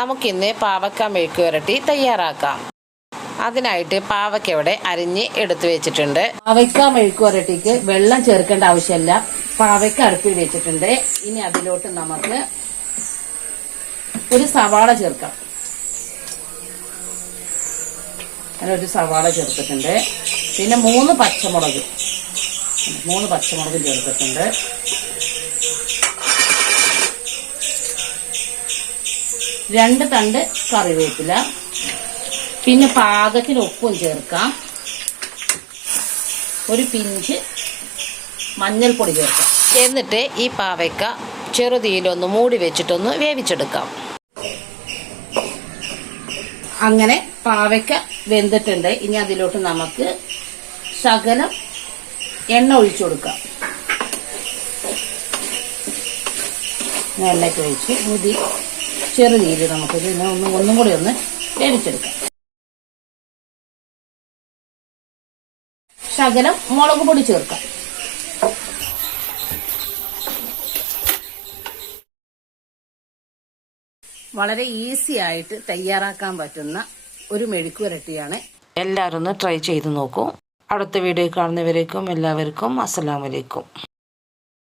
നമുക്കിന്ന് പാവക്ക മെഴുക്ക് പുരട്ടി തയ്യാറാക്കാം. അതിനായിട്ട് പാവയ്ക്ക ഇവിടെ അരിഞ്ഞ് എടുത്തു വെച്ചിട്ടുണ്ട്. പാവയ്ക്ക മെഴുക്ക് പുരട്ടിക്ക് വെള്ളം ചേർക്കേണ്ട ആവശ്യമില്ല. പാവയ്ക്ക അടുപ്പിൽ വെച്ചിട്ടുണ്ട്. ഇനി അതിലോട്ട് നമുക്ക് ഒരു സവാള ചേർക്കാം. ഒരു സവാള ചേർത്തിട്ടുണ്ട്. പിന്നെ മൂന്ന് പച്ചമുളക്. മൂന്ന് പച്ചമുളക് ചേർത്തിട്ടുണ്ട്. രണ്ട് തണ്ട് കറിവേപ്പില. പിന്നെ പാകത്തിന് ഉപ്പും ചേർക്കാം. ഒരു പിഞ്ച് മഞ്ഞൾപ്പൊടി ചേർക്കാം. എന്നിട്ട് ഈ പാവയ്ക്ക ചെറുതീയിലൊന്ന് മൂടി വെച്ചിട്ടൊന്ന് വേവിച്ചെടുക്കാം. അങ്ങനെ പാവയ്ക്ക വെന്തിട്ടുണ്ട്. ഇനി അതിലോട്ട് നമുക്ക് ശകലം എണ്ണ ഒഴിച്ചു കൊടുക്കാം. എണ്ണയ്ക്ക് ഒഴിച്ച് മുതി ചെറുനീര് നമുക്ക് ഇതിനെ ഒന്ന് ഒന്നും കൂടി ഒന്ന് വേവിച്ചെടുക്കാം. ശകലം മുളക് പൊടി ചേർക്കാം. വളരെ ഈസി ആയിട്ട് തയ്യാറാക്കാൻ പറ്റുന്ന ഒരു മെഴുക്കുരട്ടിയാണ് എല്ലാവരും ഒന്ന് ട്രൈ ചെയ്ത് നോക്കൂ. അടുത്ത വീഡിയോ കാണുന്നവരേക്കും എല്ലാവർക്കും അസ്സലാമലൈക്കും